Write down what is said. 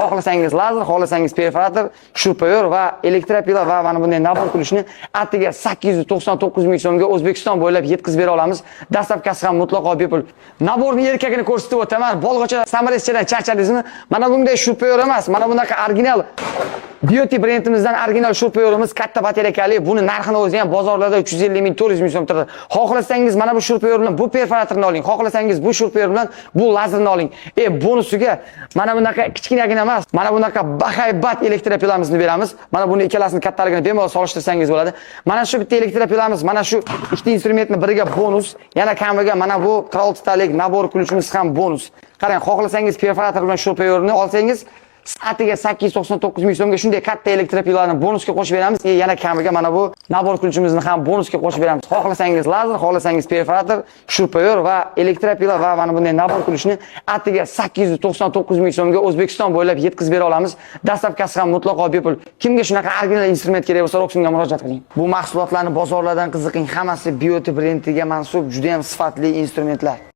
Xohlasangiz lazer, xohlasangiz perforator, shurpayor va elektropila va mana bunday nabor qilishni attiga 899 ming so'mga O'zbekiston bo'ylab yetkazib bera olamiz. Dastavkasi ham mutlaqo bepul. Naborning erkagini ko'rsatib o'taman. Bolg'acha samarasidan charchadingizmi? Mana bunday shurpayor emas, mana bunaqa original Beauty brendimizdan original shurpayorimiz katta batareyali. Buni narxini o'zi ham bozorlarda 350 ming 400 ming so'm turadi. Xohlasangiz mana bu shurpayor bilan bu perforatorni oling. Xohlasangiz bu shurpayor bilan bu lazerni oling. Bonusiga mana bunaqa kichkinagina emas, mana bunaqa bahaybat elektropilamizni beramiz. Mana buni ikkalasini kattaligini bemalol solishtirsangiz bo'ladi. Mana shu bitta elektropilamiz, mana shu ikkita instrumentni biriga bonus, yana kamiga mana bu 6 talik nabor qilishimiz ham bonus. Qarang, xohlasangiz perforator bilan shurpayorni olsangiz Saatiga 899 ming so'mga shunday katta elektropilalarni bonusga qo'shib beramiz. Yana kamiga mana bu nabor qilishimizni ham bonusga qo'shib beramiz. Xohlasangiz lazer, xohlasangiz perforator, shurpayor va elektropila va mana bunday nabor qilishni attiga 899 ming so'mga O'zbekiston bo'ylab yetkazib bera olamiz. Dastavkasi ham mutlaqo bepul. Kimga shunaqa original instrument kerak bo'lsa, Roxunga murojaat qiling. Bu mahsulotlarni bozorlardan qiziqing, hammasi Beauty brendiga mansub, juda ham sifatli instrumentlar.